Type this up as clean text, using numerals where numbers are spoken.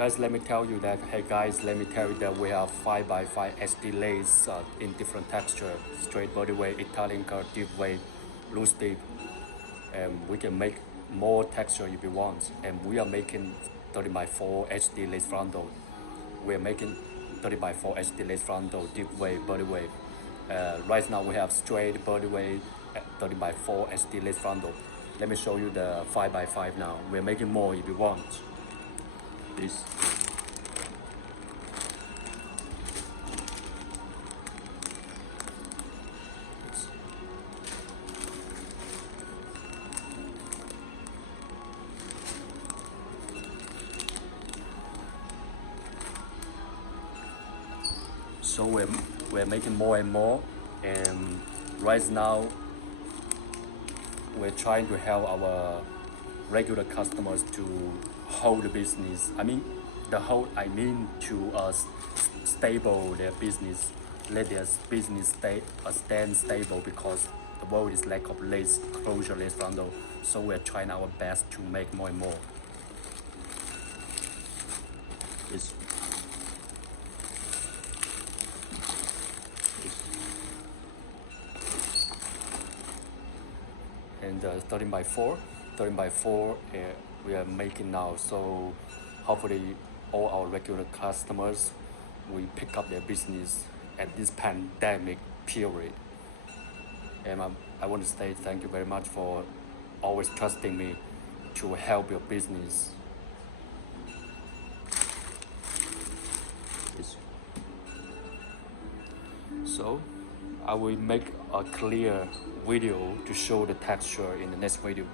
guys, let me tell you that, we have 5x5 SD lace in different texture, straight body weight, Italian curve, deep weight, loose deep, and we can make more texture if you want. And we are making 30x4 HD lace frontal. We are making 30x4 HD lace frontal, deep weight, body weight. Right now we have straight body weight, 30x4 SD lace frontal. Let me show you the 5x5 now. We're making more if you want. This. So we're making more and more, and right now we're trying to help our regular customers to hold the business. I mean to stable their business, let their business stand stable, because the world is lack of lace closure, lace frontal. So we're trying our best to make more and more. It's and 13x4 we are making now, so hopefully all our regular customers will pick up their business at this pandemic period. And I want to say thank you very much for always trusting me to help your business. So I will make a clear video to show the texture in the next video.